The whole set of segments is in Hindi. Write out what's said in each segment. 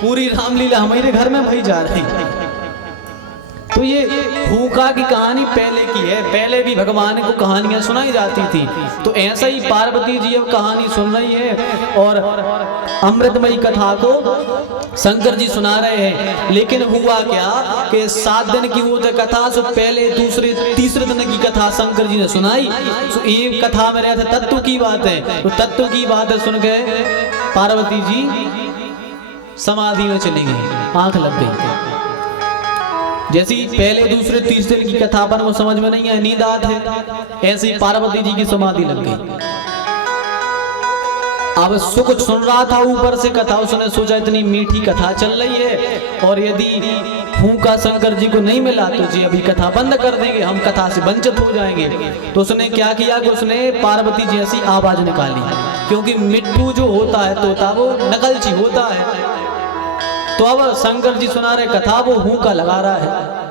पूरी रामलीला हमारे घर में भई जा रही। तो ये हुका की कहानी पहले की है, पहले भी भगवान को कहानियां सुनाई जाती थी। तो ऐसा ही पार्वती जी अब कहानी सुन रही है और अमृतमयी कथा को शंकर जी सुना रहे हैं। लेकिन हुआ क्या कि 7 दिन की वो कथा, सो पहले दूसरे तीसरे दिन की कथा शंकर जी ने सुनाई। तो एक कथा में रहते तत्व की बात है, तो तत्व की बात है सुन गए पार्वती जी समाधि में चली गई, आंख लग गई। जैसी पहले दूसरे तीसरे की कथा पर वो समझ में नहीं है, नींद आती है, ऐसी पार्वती जी की समाधि लग गई। अब सुख सुन रहा था ऊपर से कथा, उसने सोचा इतनी मीठी कथा चल रही है और यदि फूंका शंकर जी को नहीं मिला तो जी अभी कथा बंद कर देंगे, हम कथा से वंचित हो जाएंगे। तो उसने क्या किया कि उसने पार्वती जी ऐसी आवाज निकाली, क्योंकि मिट्टू जो होता है तोता वो नकलची होता है। तो अब शंकर जी सुना रहे कथा, वो हुक्का लगा रहा है।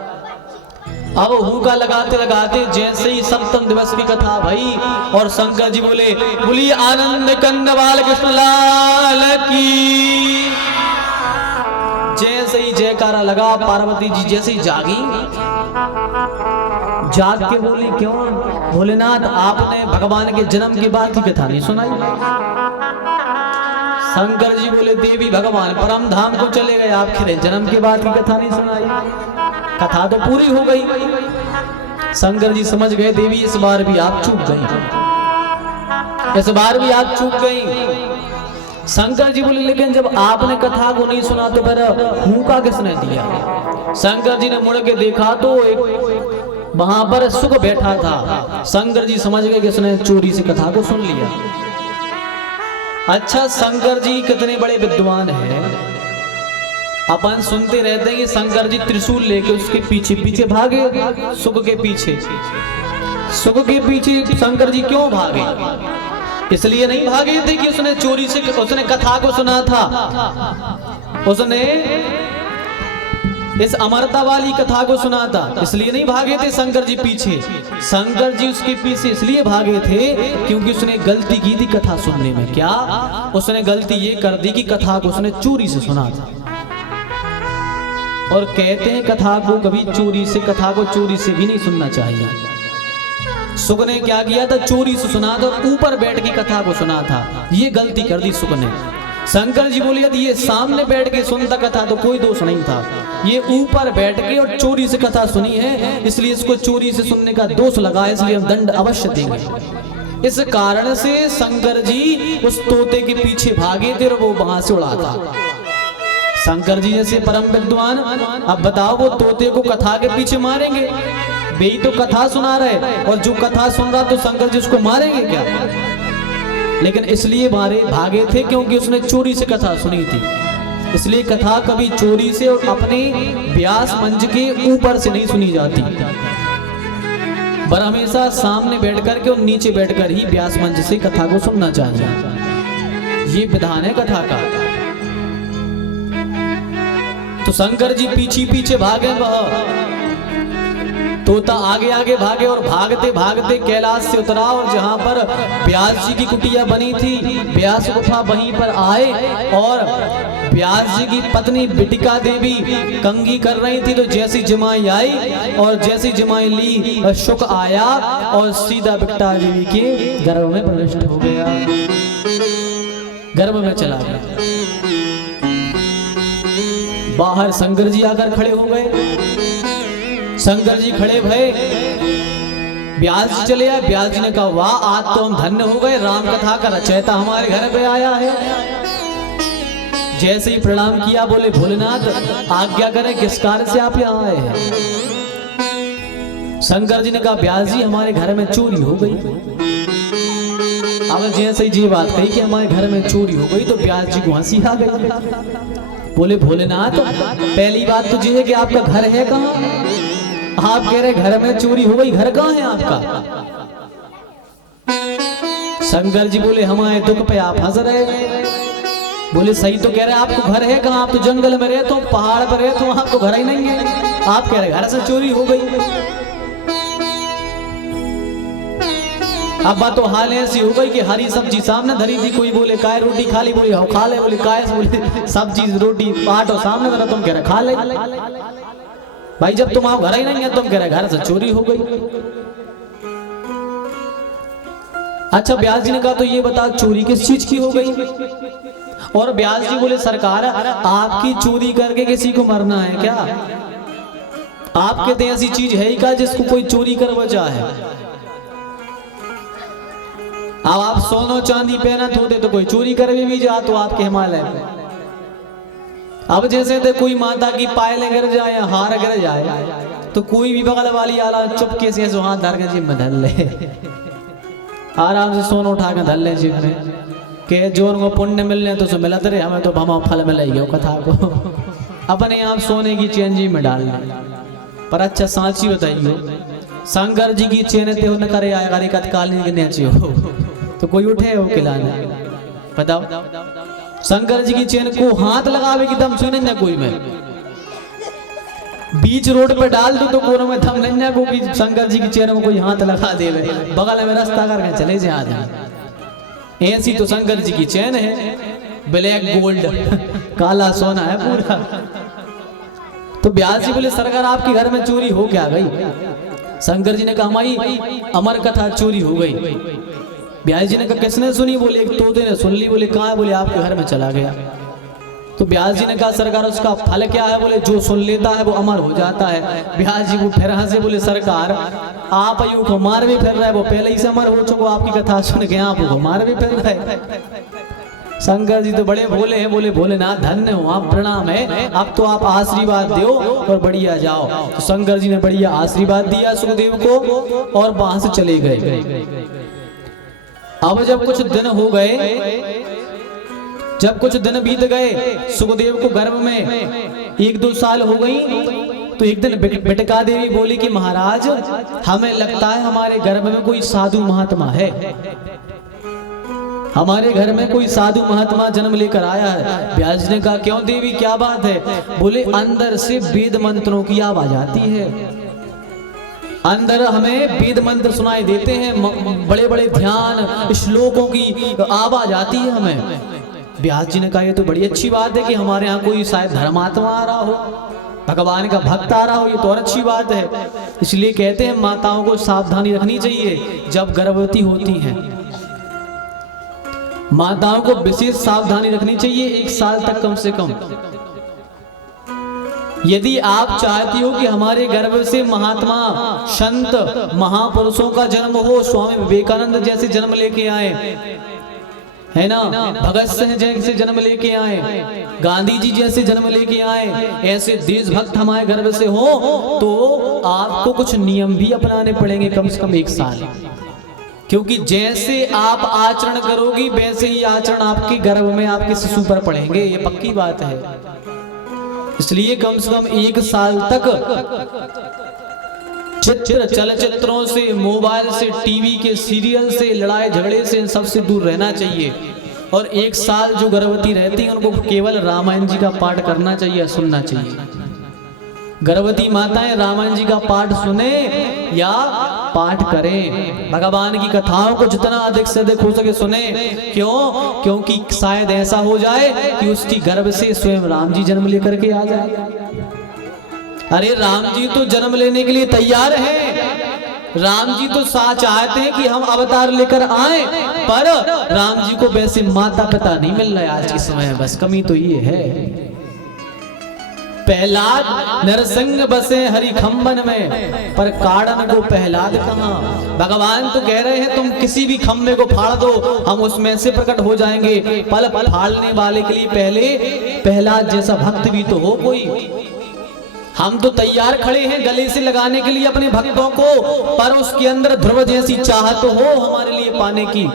अब हुक्का लगाते लगाते जैसे ही सप्तम दिवस की कथा भई और शंकर जी बोले बोली आनंद कंद बाल कृष्ण लाल की, जैसे ही जयकारा लगा पार्वती जी जैसे ही जागी, जाग के बोली क्यों भोलेनाथ आपने भगवान के जन्म के बाद की कथा नहीं सुनाई? शंकर जी बोले देवी भगवान परम धाम को चले गए, आप खिरे जन्म के बाद की कथा नहीं सुनाई? कथा तो पूरी हो गई। शंकर जी समझ गए देवी इस बार भी आप चूक गई, इस बार भी आप चूक गई। शंकर जी बोले लेकिन जब आपने कथा को नहीं सुना तो फिर हुक्का किसने दिया? शंकर जी ने मुड़ के देखा तो एक वहां पर सुख बैठा था। शंकर जी समझ गए कि इसने चोरी से कथा को सुन लिया। अच्छा, शंकर जी कितने बड़े विद्वान हैं। अपन सुनते रहते हैं कि शंकर जी त्रिशूल लेके उसके पीछे पीछे भागे, सुख के पीछे। सुख के पीछे शंकर जी क्यों भागे? इसलिए नहीं भागे थे कि उसने चोरी से उसने कथा को सुना था, उसने इस अमरता वाली कथा को सुना था, इसलिए नहीं भागे थे शंकर जी पीछे। शंकर जी उसके पीछे इसलिए भागे थे क्योंकि उसने गलती की थी कथा सुनने में। क्या उसने गलती ये कर दी कि कथा को उसने चोरी से सुना था। और कहते हैं कथा को कभी चोरी से, कथा को चोरी से भी नहीं सुनना चाहिए। सुख ने क्या किया था, चोरी से सुना था और ऊपर बैठ के कथा को सुना था, ये गलती कर दी सुख ने। शंकर जी बोले यदि ये सामने बैठ के सुनता कथा तो कोई दोष नहीं था, ये ऊपर बैठ के और चोरी से कथा सुनी है इसलिए इसको चोरी से सुनने का दोष लगा, इसलिए हम दंड अवश्य देंगे। इस कारण से शंकर जी उस तोते के पीछे भागे थे और वो वहां से उड़ा था। शंकर जी जैसे परम विद्वान, अब बताओ वो तोते को कथा के पीछे मारेंगे? वे तो कथा सुना रहे और जो कथा सुन रहा तो शंकर जी उसको मारेंगे क्या? लेकिन इसलिए भागे थे क्योंकि उसने चोरी से कथा सुनी थी। इसलिए कथा कभी चोरी से और अपने व्यास मंच के ऊपर से नहीं सुनी जाती, पर हमेशा सामने बैठकर के और नीचे बैठकर ही व्यास मंच से कथा को सुनना चाहिए। ये विधान है कथा का। तो शंकर जी पीछे पीछे भागे, वह तोता आगे आगे भागे और भागते भागते कैलाश से उतरा और जहां पर व्यास जी की कुटिया बनी थी, व्यास गुफा वहीं पर आए और व्यास जी की पत्नी बिटिका देवी कंघी कर रही थी। तो जैसी जमाई आई और जैसी जमाई ली शुक आया और सीधा बिटिका देवी के गर्भ में प्रविष्ट हो गया, गर्भ में चला गया। बाहर शंकर जी आकर खड़े हो गए। शंकर जी खड़े भये, व्यास जी चले आए। व्यास जी ने कहा वाह आज तो हम धन्य हो गए, राम कथा का रचयिता हमारे घर पे आया है। जैसे ही प्रणाम किया बोले भोलेनाथ आज्ञा करें किस कार्य से आप यहाँ आए हैं? शंकर जी ने कहा व्यास जी हमारे घर में चोरी हो गई। अब जैसे ही जी बात कही कि हमारे घर में चोरी हो गई तो व्यास जी को हंसी आ गई। बोले भोलेनाथ पहली बात तो ये है कि आपका घर है कहाँ? आप कह रहे घर में चोरी हो गई, घर कहाँ है आपका? शंकर जी बोले हमारे दुख पे आप हंस रहे। बोले सही तो कह रहे आपको घर है कहाँ? आप तो जंगल में रहते हो, पहाड़ पर रहते हो, आपको घर ही नहीं है। आप कह रहे घर से चोरी हो गई। अब बात तो हाल ऐसी हो गई कि हरी सब्जी सामने धरी थी, कोई बोले काय रोटी खा ली, बोले हो खा ले, बोले काय से, बोले सब्जी रोटी आटो सामने धरा, तुम कह रहे खा ले। भाई जब तुम आओ घर ही नहीं है, तुम कह रहे घर से चोरी हो गई। अच्छा व्यास जी ने कहा तो ये बता चोरी किस चीज की हो गई? और व्यास जी बोले सरकार आपकी चोरी करके किसी को मरना है क्या? आप कहते हैं ऐसी चीज है ही क्या जिसको कोई चोरी कर बचा है? अब आप सोनो चांदी पहनत होते तो कोई चोरी कर भी जा तो आपके हिमालय में। अब जैसे तो कोई माता की पायलें गिर जाए, हार गिर जाए, तो कोई भी बगल वाली आला चुपके से हाथ धर के जिम में धर ले, आराम से सोना उठा के धर ले जिम में, के जोर को पुण्य मिलने तो मिला रहे, हमें तो भमा फल मिल गया कथा को। अपने आप सोने की चेन जी में डाल ले। पर अच्छा सांची बताइयो, शंकर जी की चेन ते न करे आएगा रे कतकाली के नेचे हो तो कोई उठे हो खिलाने? बताओ, शंकर जी की चेन को हाथ लगावे की दम सुने ना कोई में, बीच रोड पे डाल दो तो कोरों में दम नहीं को कि शंकर जी की चेन में कोई हाथ लगा देवे, बगल में रास्ता करके चले जाए आदमी। ऐसी तो शंकर जी की चेन है, ब्लैक गोल्ड काला सोना है पूरा। तो व्यास जी बोले सरकार आपके घर में चोरी हो क्या गई? शंकर जी ने कहा हमारी अमर कथा चोरी हो गई। व्यास जी ने कहा किसने सुनी? बोले एक तोते ने सुन ली। बोले कहाँ है? बोले आपके घर में चला गया। तो व्यास जी ने कहा सरकार उसका फल क्या है? बोले जो सुन लेता है वो अमर हो जाता है। व्यास जी को फिर हंसे, बोले सरकार आप अयू को मार भी फिर रहे, वो पहले ही से अमर हो चुका, आपकी कथा सुन के आप को मार भी फिर रहे। शंकर जी तो बड़े भोले हैं, बोले भोलेनाथ धन्य हो आप, प्रणाम है, अब तो आप आशीर्वाद दो और बढ़िया जाओ। तो शंकर जी ने बढ़िया आशीर्वाद दिया सुखदेव को और वहां से चले गए। अब जब कुछ दिन हो गए, जब कुछ दिन बीत गए, सुखदेव को गर्भ में 1-2 साल हो गई, तो एक दिन बिटका देवी बोली कि महाराज हमें लगता है हमारे गर्भ में कोई साधु महात्मा है, हमारे घर में कोई साधु महात्मा जन्म लेकर आया है। व्यास जी ने कहा क्यों देवी क्या बात है? बोले अंदर से वेद मंत्रों की आवाज आती है, अंदर हमें वेद मंत्र सुनाई देते हैं, बड़े बड़े ध्यान श्लोकों की आवाज आती है हमें। व्यास जी ने कहा ये तो बड़ी अच्छी बात है कि हमारे यहाँ कोई शायद धर्मात्मा आ रहा हो, भगवान का भक्त आ रहा हो, ये तो और अच्छी बात है। इसलिए कहते हैं माताओं को सावधानी रखनी चाहिए जब गर्भवती होती हैं, माताओं को विशेष सावधानी रखनी चाहिए 1 साल तक कम से कम। यदि आप चाहती हो कि हमारे गर्भ से महात्मा संत महापुरुषों का जन्म हो, स्वामी विवेकानंद जैसे जन्म लेके आए है ना, भगत सिंह जैसे जन्म लेके आए, गांधी जी जैसे जन्म लेके आए, ऐसे देशभक्त हमारे गर्भ से हो, तो आपको कुछ नियम भी अपनाने पड़ेंगे कम से कम 1 साल। क्योंकि जैसे आप आचरण करोगी वैसे ही आचरण आपके गर्भ में आपके शिशु पर पड़ेंगे, ये पक्की बात है। इसलिए कम से कम 1 साल तक चित्र चलचित्रों से, मोबाइल से, टीवी के सीरियल से, लड़ाई झगड़े से, इन सबसे दूर रहना चाहिए। और 1 साल जो गर्भवती रहती हैं उनको केवल रामायण जी का पाठ करना चाहिए, सुनना चाहिए। गर्भवती माताएं रामायण जी का पाठ सुने या पाठ करें, भगवान की कथाओं को जितना अधिक से अधिक हो सके सुने। क्यों? क्योंकि शायद ऐसा हो जाए कि उसकी गर्भ से स्वयं राम जी जन्म लेकर के आ जाए। अरे राम जी तो जन्म लेने के लिए तैयार हैं, राम जी तो चाहते हैं कि हम अवतार लेकर आए, पर राम जी को वैसे माता पिता नहीं मिल रहे आज के समय में। बस कमी तो ये है। प्रहलाद नरसिंह बसे हरि खंबन में, पर काड़न को प्रहलाद कहाँ। भगवान तो कह रहे हैं तुम किसी भी खंबे को फाड़ दो, हम उसमें से प्रकट हो जाएंगे। पल पल फाड़ने वाले के लिए पहले प्रहलाद जैसा भक्त भी तो हो कोई। हम तो तैयार खड़े हैं गले से लगाने के लिए अपने भक्तों को, पर उसके अंदर ध्रुव जैसी चाहत तो हो हमारे लिए पाने की।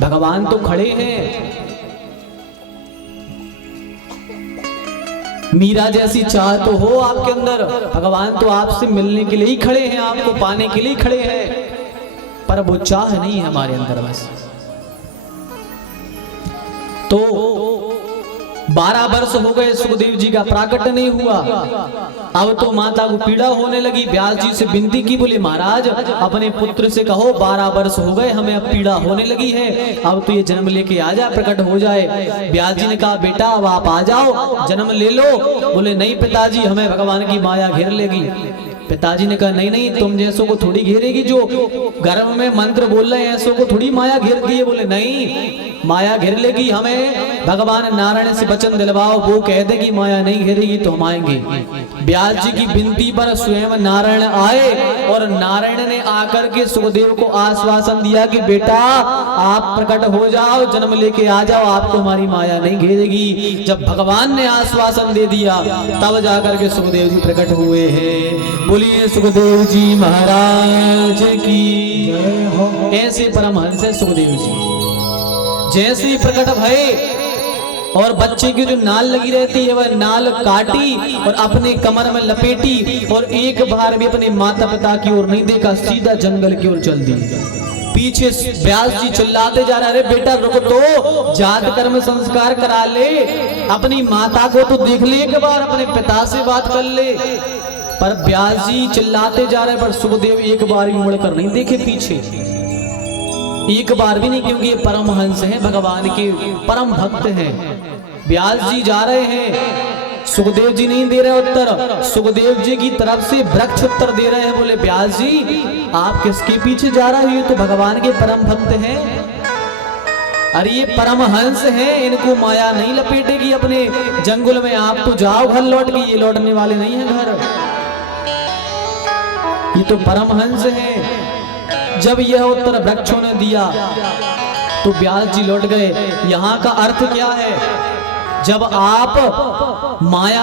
भगवान तो खड़े हैं, मीरा जैसी चाह तो हो आपके अंदर। भगवान तो आपसे मिलने के लिए ही खड़े हैं, आपको पाने के लिए खड़े हैं, पर वो चाह नहीं है हमारे अंदर। बस तो 12 वर्ष हो गए सुखदेव जी का प्राकट्य नहीं हुआ। अब तो माता को पीड़ा होने लगी। व्यास जी से विनती की, बोले महाराज अपने पुत्र से कहो 12 वर्ष हो गए हमें अब पीड़ा होने लगी है, अब तो ये जन्म लेके आ जाए, प्रकट हो जाए। व्यास जी ने कहा बेटा अब आप आ जाओ, जन्म ले लो। बोले नहीं पिताजी हमें भगवान की माया घेर लेगी। पिताजी ने कहा नहीं नहीं तुम जैसों को थोड़ी घेरेगी, जो गर्भ में मंत्र बोल रहे हैं ऐसों को थोड़ी माया घेरती है। बोले नहीं माया घेर लेगी, हमें भगवान नारायण से वचन दिलवाओ, वो कह देगी माया नहीं घेरेगी तो हम आएंगे। व्यास जी की विनती पर स्वयं नारायण आए और नारायण ने आकर के सुखदेव को आश्वासन दिया कि बेटा आप प्रकट हो जाओ, जन्म लेके आ जाओ, आपको हमारी माया नहीं घेरेगी। जब भगवान ने आश्वासन दे दिया तब जाकर के सुखदेव जी प्रकट हुए हैं। बोलिए सुखदेव जी महाराज की जय हो। ऐसे परमहंस है सुखदेव जी। जैसे ही प्रकट भये और बच्चे की जो नाल लगी रहती है वह नाल काटी और अपने कमर में लपेटी और एक बार भी अपने माता पिता की ओर नहीं देखा, सीधा जंगल की ओर चल दी। पीछे व्यास जी चिल्लाते जा रहे, अरे बेटा रुक तो, जात कर्म संस्कार करा ले, अपनी माता को तो देख ले एक बार, अपने पिता से बात कर ले। पर व्यास जी चिल्लाते जा रहे पर सुखदेव एक बार भी मुड़कर नहीं देखे पीछे, एक बार भी नहीं, क्योंकि ये परमहंस हैं, भगवान के परम भक्त हैं। व्यास जी जा रहे हैं, सुखदेव जी नहीं दे रहे उत्तर, सुखदेव जी की तरफ से वृक्ष उत्तर दे रहे हैं। बोले व्यास जी आप किसके पीछे जा रहे हो, ये तो भगवान के परम भक्त हैं। अरे ये परमहंस हैं, इनको माया नहीं लपेटेगी अपने जंगल में, आप तो जाओ घर लौट के, ये लौटने वाले नहीं है घर, ये तो परमहंस हैं। जब यह उत्तर वृक्षों ने दिया तो व्यास जी लौट गए। यहाँ का अर्थ क्या है, जब आप माया